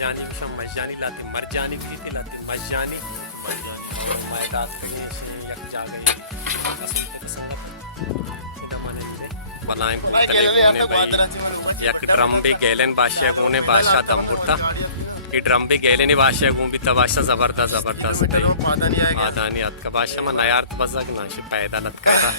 मर्जानी क्षम मर्जानी लाते मर्जानी की लाते मर्जानी और मैदात के से यक जा गई असली के संगत इधर माने ने बनाए कोने भाई यक ड्रम भी गैलन बादशाह कोने बादशाह दमपुरता ये ड्रम भी गैलन बादशाह को भी तबाशा जबरदस्त है आदानी अत का बादशाह में नयार बजग ना से पैदा लटकाया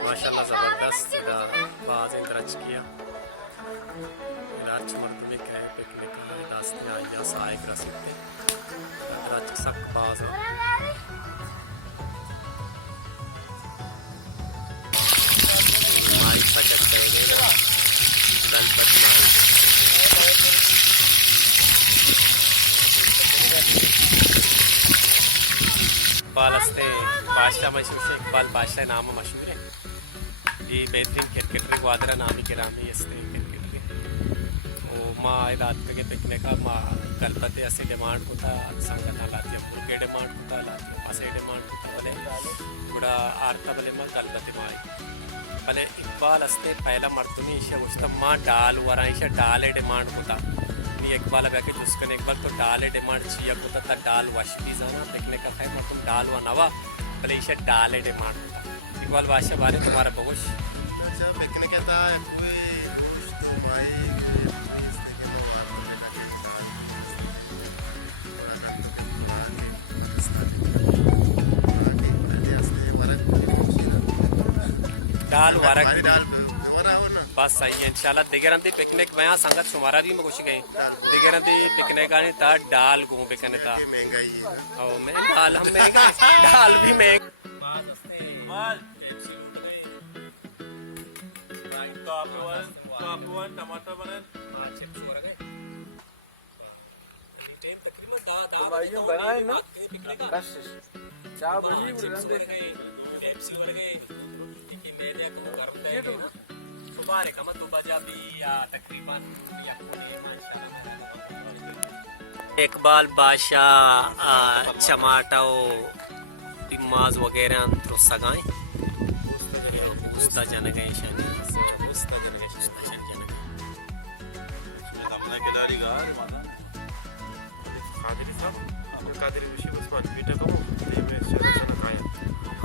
माशाल्लाह ज़बरदस्त बाज इंद्रज किया राज मर्दमे कहे पिकनिक का दास्ते आया साइक रसीते राज सक बाज माइक सचत करेंगे बालस्ते बादशाह मशहूर है इकबाल बादशाह नाम मशहूर है ये बेहतरीन क्रिकेटर को आदरा नामी के नाम है इसने क्रिकेटर वो माँ इदात के पिकने का माँ गलपते ऐसे डिमांड होता संगत लाती है पुल के डिमांड होता लाती है ऐसे डिमांड होता भले थोड़ा आरता भले माँ गलपते माँ भले इकबाल अस्ते पहला मर्दुमी इसे उसका माँ डाल वरा इसे डाले डिमांड होता इकबाल बैके जुस्कन एक बार तो डाल डिमांड चाहिए होता था डाल वश पिज़्ज़ा ना देखने का खाए मतलब डाल व नवा भले इसे डाल डिमांड होता इकबाल बादशाह बारे तुम्हारा बहुत अच्छा देखने का था तो भाई डाल वारा बस सही है इंशाल्लाह दिगरंती पिकनिक में संगत सुमारा भी में कुछ गए दिगरंती पिकनिक आने था डाल घूम पिकने था और मैं डाल हम महंगा डाल भी महंगा टमाटर बने तकरीबन बनाए ना इकबाल बादशाह चमाटो दिमाज वगैरह तो सगाए जन गए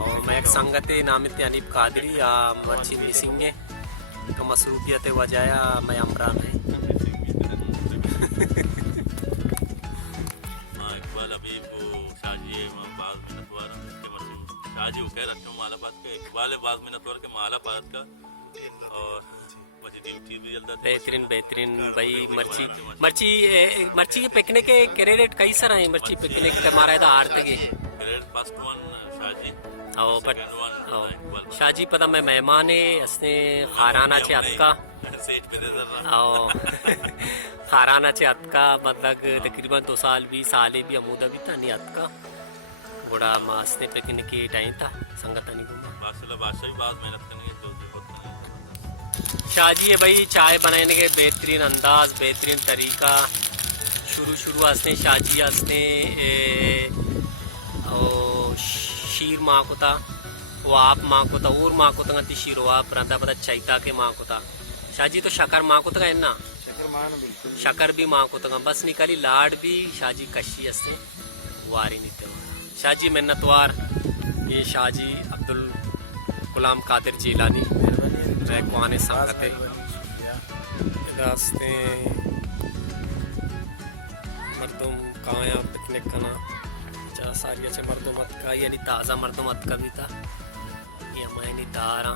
और मैं एक संगति नामित अनीब कादरी या मच्छी मिसिंगे तो मसरूफियत वजाया मैं अमरान है शाजी वो कह रखे मालाबाद का इकबाल बाज मिनतवर के मालाबाद का और बेहतरीन भाई मर्ची के पिकनिक के क्रेडिट कई सारा है मर्ची पिकनिक हमारा था आर्ट के फर्स्ट वन शाजी और बट शाजी पता मैं मेहमान है असने खाराना चे अतका खाराना चे अतका मतलब तकरीबन 2 साल भी साले भी अमूदा भी था नहीं अतका बड़ा मास्ते पिकनिक के टाइम था संगत नहीं घूमा बादशाह भी बहुत मेहनत करेंगे शाजी है भाई चाय बनाने के बेहतरीन अंदाज बेहतरीन तरीका शुरू हंसने शाजी हंसने शीर माँ को था वो आप माँ को था और माँ को था शीर आप रंधा पता चैता के माँ को था शाजी तो शकर माँ को था ना शकर भी माँ को था बस निकाली लाड भी शाजी कशी हंसने वारी नहीं थे शाजी मिन्नतवार ये शाजी अब्दुल गुलाम कादिर जीलानी मैंने संगते रास्ते मर्दुम काया पिकनिक करना जा सारी अच्छे मर्दुमत का यानी ताज़ा मर्दुमत का भी था ये हमारे दारा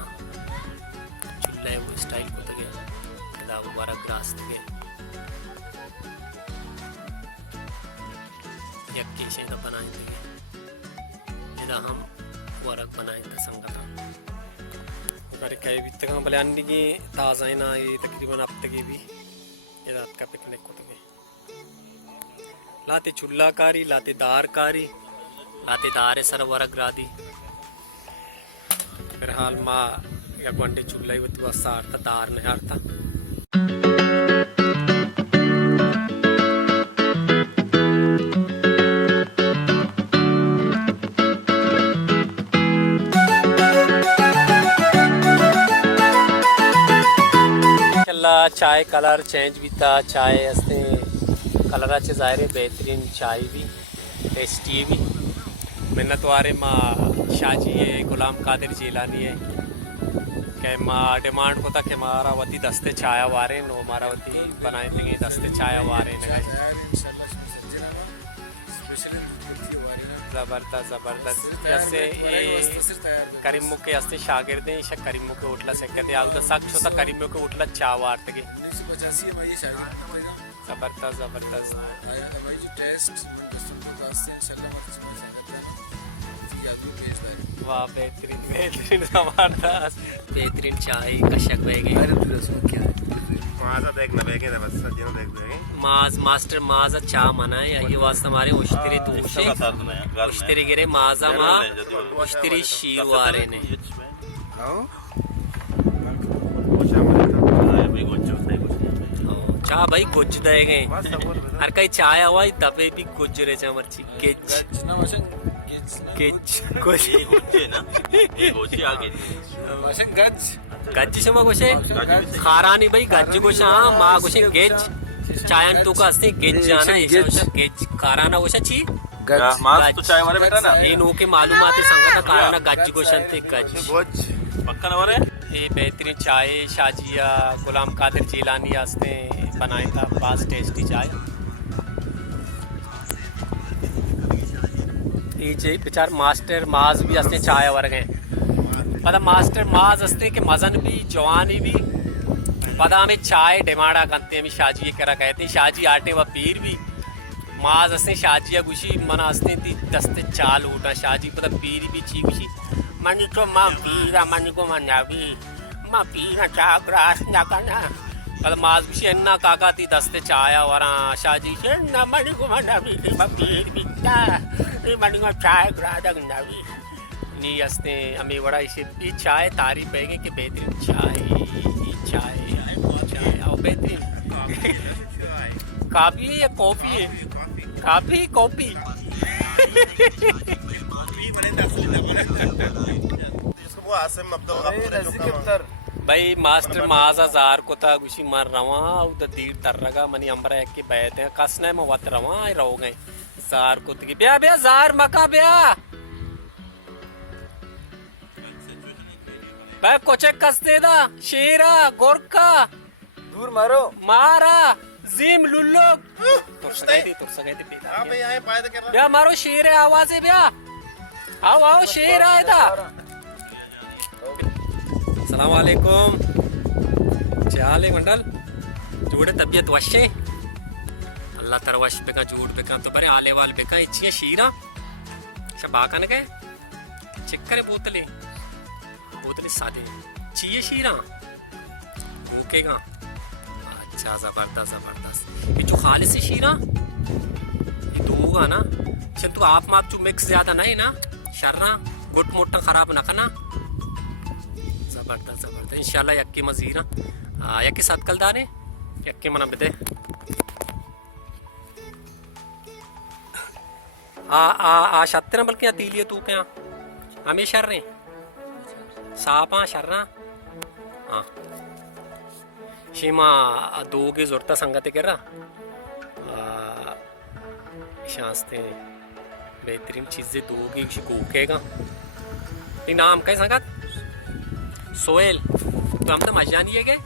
चूल्हा वो स्टाइल को तो गया दोबारा ग्रास गया यक्की से तो बनाए थे हम वर्क बनाए थे संगता कई भी तक बलियानी की ताज़ा है ना ये तकरीबन अब तक भी ये रात का पिकनिक को तुम्हें लाते चुल्ला कारी लाते दार सर वर्क रादी फिलहाल माँ या घंटे चुल्लाई होती वस्ता आरता दार नहीं आरता चाय कलर चेंज भी था चाय असते कलराचे जाहिर बेहतरीन चाय भी टेस्टी भी मेहनत वारे माँ शाजी है गुलाम कादिर जिलानी है के माँ डिमांड को था कि हमारा वती दस्ते चाय वारे नो हमारा वती बनाए देंगे दस्ते चाय वारे न जबरदस्त जबरदस्त जैसे करीमो के हस्ते शागिर्द हैं इसे करीमो के उठला से कहते आउ तो सख्त होता करीमो के उठला चावार तक जबरदस्त जबरदस्त वाह बेहतरीन बेहतरीन जबरदस्त बेहतरीन चाय कशक बेगे माझा देख ना बेगे ना बस सजिनो देख बेगे माज मास्टर माजा चा मना है ये वास्ते हमारे उश्तरी दूसरे उश्तरी गिरे माजा मा उश्तरी शीर वारे ने चा भाई कुछ दे गए हर कहीं चाय हुआ तबे भी कुछ रे चा मर्ची केच केच कुछ गज्ज शमा गोशे खारानी भाई गज्ज गोशा मा गोशे गेज चायन तू का असते गेज जाना है गेज खाराना गोशा ची मास तो चाय वाले बेटा ना ये नो के मालूमात संगता खाराना गज्ज गोशन ते गज्ज पक्का ना वाले ये बेहतरीन चाय शाजिया गुलाम कादिर जिलानी आस्ते बनाए था पास टेस्टी चाय ये जे बेचार मास्टर माज भी आस्ते चाय वर्ग हैं पता मास्टर माज असते के मजन भी जवानी भी पता हमें चाय डिमांडा करते हैं शाजी करा कहते हैं शाजी आटे व पीर भी माज असते शाजिया गुशी मना असते थी दस्ते चाल उठा शाजी पता पीर भी ची गुशी मनी को मां पीरा मनी को मना भी मां पीरा चाह ग्रास ना करना पता माज गुशी अन्ना काका थी दस्ते चाया वरा शाजी से ना मनी को मना भी पीर भी ता मनी को चाय ग्रास ना भी नी असते हमें बड़ा इसे चाय तारीफ है कि बेहतरीन चाय चाय और बेहतरीन काफी है या कॉफी है काफी कॉफी भाई मास्टर माजा जार को था गुशी मर रवा उधर दीर तर रगा मनी अंबरा एक के बैठे हैं कसने में वत रवा रहो गए जार को तकी ब्या ब्या जार मका ब्या भाई कोचे कसते दा शेरा गोरका दूर मारो मारा जिम लुल्लो तो सगाई थी बेटा हां भाई आए फायदा कर रहा ब्या मारो शेर है आवाज है ब्या आओ आओ शेर आया था अस्सलाम वालेकुम चाल है मंडल जोड़े तबीयत वशे अल्लाह तरवश पे का जोड़ पे का तो बरे आले वाल पे का इच्छिया शीरा शबाकन के चिक्कर बोतले बोतले सादे चाहिए शीरा भूखेगा अच्छा जबरदस्त जबरदस्त ये जो खालिस है शीरा ये तो होगा ना चल तू आप माप चू मिक्स ज्यादा नहीं ना शर्रा गुट मोटा खराब ना करना जबरदस्त जबरदस्त इंशाल्लाह यक्की मजीरा यक्की साथ कल दाने यक्की मना बदे आ शत्तर बल्कि तीलिए तू क्या हमें शर्रे सापा शर्रा हाँ शिमा दो की जोरता संगते कर रहा शास्ते बेहतरीन चीजें दो की गोकेगा नाम क्या संगत सोहेल तो हम तो मजा नहीं है गए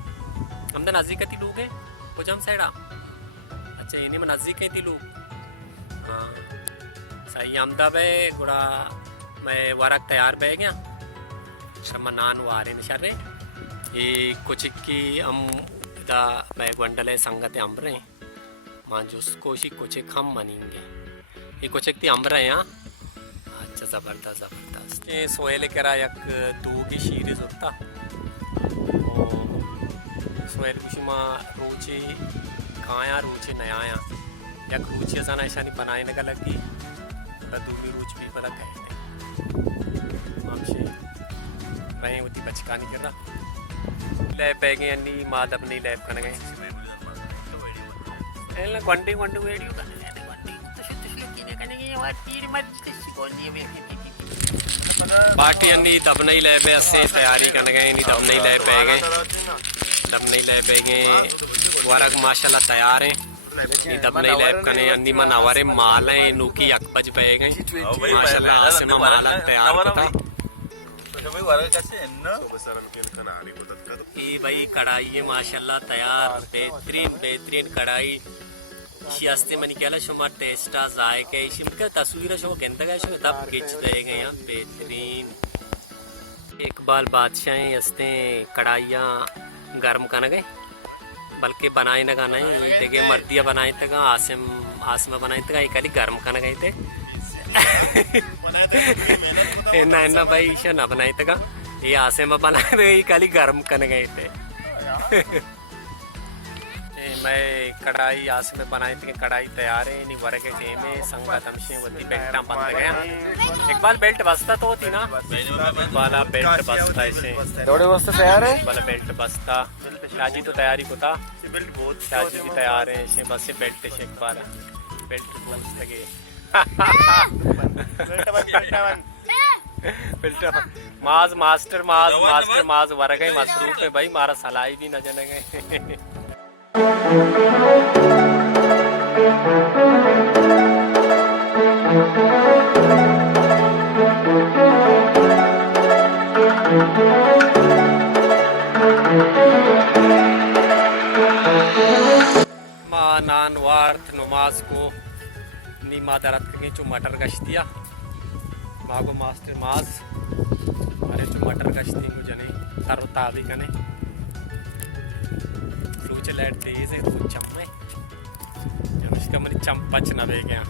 हम तो नजदीक थी लोग है वो जम साइडा अच्छा इन्हें में नजदीक थी लोग हाँ सही अहमदा बे गुड़ा मैं वरक तैयार बह गया शर्मा नान वारे निशारे ये कुछ की हम इदा मैं गुंडले संगते अम्बरे मां जुसको शी कुछ हम मनींगे ये कुछ की अम्बरे यहाँ अच्छा जबरदस्त जबरदस्त ये सोहेल करा यक दो की शीरे जुरता सोहेल कुछ मां रोचे काया रोचे नयाया यक रोचे जाना ऐसा नहीं बनाए न गलत की दूनी रोच भी पता कहते हमसे मैं उती बचका नहीं कर रहा ले पै गए अन्नी माद अपनी लैब कर गए एला गंडी गंडी वीडियो कर गंडी तशली किने कने ये तीर मत सिकोनी वे बाकी अन्नी तब नहीं ले पे असे तैयारी कर गए नहीं तब नहीं ले पै गए तब नहीं ले पै गए वरक माशाल्लाह तैयार हैं नहीं तब नहीं ले कने अन्नी मनावरे माल हैं नूकी अक बज पे गए माशाल्लाह से माल तैयार होता ये भाई कढ़ाई है माशाल्लाह तैयार बेहतरीन कढ़ाई शियास्ते मनी केला शुमा टेस्टा जायके शिमके तस्वीर शो केंतगा शो तब खींच देंगे यहाँ बेहतरीन इकबाल बादशाहें हंसते कढ़ाइयाँ गर्म करने गए बल्कि बनाए ना नहीं देखिए मर्दिया बनाए थे आसमा बनाए थे कल गर्म करने गए थे ना भाई ईशा ना बनाए थे ये आसमा बनाए थे कल गर्म करने गए थे मैं कढ़ाई आस में बनाई थी कढ़ाई तैयार है नहीं वर्ग के में संगत हमसे वती बेल्टा बंद गया एक बार बेल्ट बसता तो होती ना वाला बेल्ट बसता ऐसे दौड़े वास्ते तैयार है वाला बेल्ट बसता शाजी तो तैयारी को था बेल्ट बहुत शाजी भी तैयार है ऐसे बस से बेल्ट से एक बार बेल्ट बहुत लगे माज मास्टर माज वर्ग है मसरूफ है भाई मारा सलाई भी न जने गए नान वार्थ नमाज को नीमा दरत के चो मटर गश्तिया मागो मास्टर माज अरे चो मटर गश्ती को जने तारो तावी कने फ्यूचर लाइट तेज है तो चम्मे जब इसका मनी चंपच ना बे गया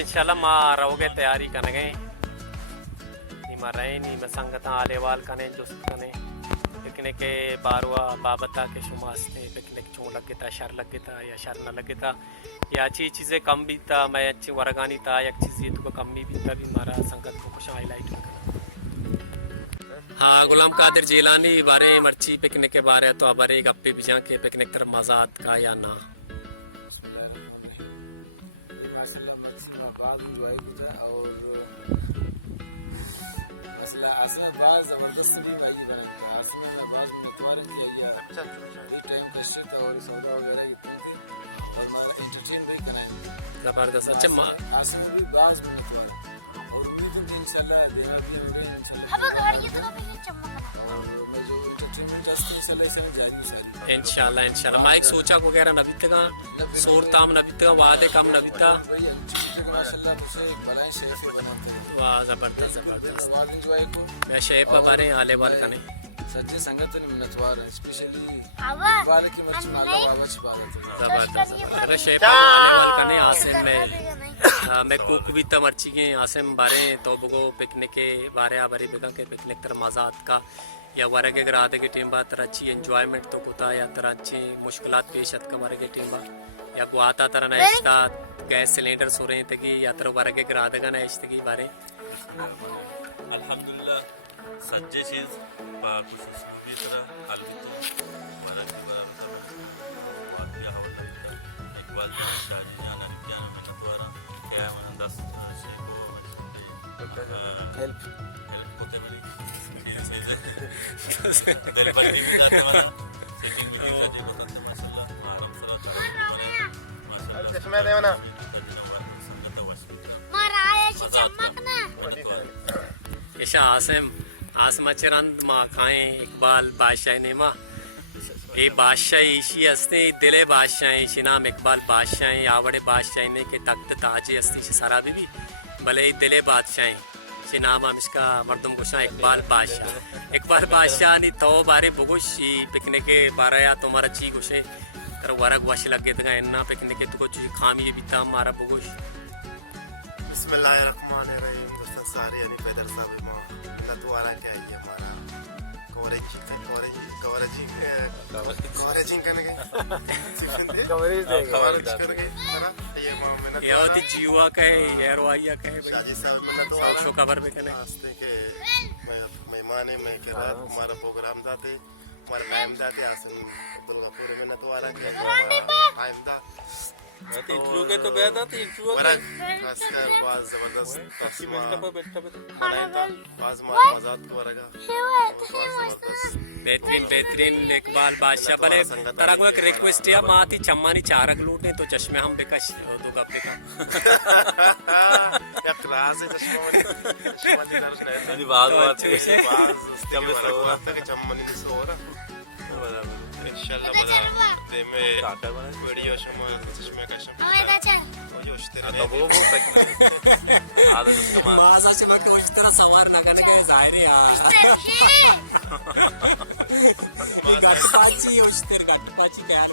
इंशाल्लाह मां रहोगे तैयारी करने गए नहीं मां रहे नहीं मैं संगता आले वाल कने जो कने पिकनिक के बारवा बाबता के शुमास्ते पिकनिक चो लगे था शर लगे था या शर न लगे था या अच्छी चीज़ें कम भी था मैं अच्छी वरगानी था या चीज़ें तो कम भी था भी मारा संगत को कुछ हाईलाइट हाँ गुलाम कादिर जिलानी बारे मर्ची पिकनिक के बारे तो अबारे गप्पे भी जाके पिकनिक तरफ मजात का या ना बाज जबरदस्त भी भाई बनाते हैं आसमान में बाज मतवार किया गया फ्री टाइम के शिट और सौदा वगैरह की थी और हमारा एंटरटेन भी कराएंगे जबरदस्त अच्छा आसमान भी बाज मतवार और उम्मीद है इंशाल्लाह देना भी होंगे इंशाल्लाह अब गाड़ी तो कभी चमक और मैं जो एंटरटेनमेंट जस्ट इंशाल्लाह इसे जारी सारी इंशाल्लाह माइक सोचा वगैरह नबी तक सोरताम नबी तक वाले कम नबी तक भाई माशाल्लाह मुझे बनाए शेफ बनाते हैं वाह जबरदस्त नमाज एंजॉय को मैं शेफ हमारे आले वाल कने सच्चे संगत ने मिन्नतवार स्पेशली आवा वाले की मर्च माला बाबा छुपा जबरदस्त अरे शेफ आले वाल कने आसिम में मैं कुक भी तमर्ची के आसिम बारे तो बगो पिकनिक के बारे आबारी बेगा के पिकनिक तर मजात का या वरग के ग्राद के टीम बा तरह अच्छी एंजॉयमेंट तो होता या तरह अच्छी मुश्किलात पेश अत का वरग के टीम बा या गुआता तरह नैश्ता गैस सिलेंडर हो रहे थे कि या तरह वरग के ग्राद का नैश्त की बारे अल्हम्दुलिल्लाह सच्चे चीज बाकुस भी तरह हल तो वरग के बराबर और क्या हो सकता एक बार शादी जाना क्या में नतवारा क्या में 10 से हेल्प होते बड़ी दिल पर भी जाते वाला सेटिंग भी जाती बताते माशाल्लाह आराम से रहता चश्मा देवना मारा आया चमकना ऐसा आसिम आसमा चरंद माँ खाएं इकबाल बादशाह नेमा हे बादशाही इशी असते दिले बादशाही शी नाम इकबाल बादशाही आवडे बादशाही के तख्त ताजे असती शी सराबी भी भले ही दिले बादशाही शी नाम हम इसका मर्दम गुशा इकबाल बादशाह नी तो बारे बुगुश पिकने के बारा या तुम्हारा ची गुशे तर वरक वाशी लगे दगा इन्ना पिकने के तुको ची खामी ये बीता हमारा बुगुश बिस्मिल्लाहिर्रहमानिर्रहीम दोस्तों सारे यानी पैदर साहब मां नतवारा के आई हमारा कवरेज करने गए कवरेज करके ये मां में ये होती जीवा कहे ये रोइया कहे शादी साहब में नतवारा शो खबर में कहने आस्ते के मेहमान में के रात हमारा प्रोग्राम जाते हमारे टाइम जाते आसन दुर्गापुर में नतवारा के टाइम दा इंटरव्यू के तो गया था तो इंटरव्यू बरक खासकर बहुत जबरदस्त आज मजाद को रगा बेहतरीन इकबाल बादशाह बने तरह को एक रिक्वेस्ट है माँ थी चम्मानी चारक लूटे तो चश्मे हम बेकश दो कपड़े का या क्लास है चश्मा वाली दर्श है यानी बात जब बात के चम्मनी ने सो रहा इंशाल्लाह बड़ा दे में वीडियो शमा चश्मे का हमें चल जो तेरा तो वो पैक आदत उसका मार बासा से लोग उस तरह सवार ना करने के जाहिर है यार गट्टपाची उस तरह गट्टपाची क्या हाल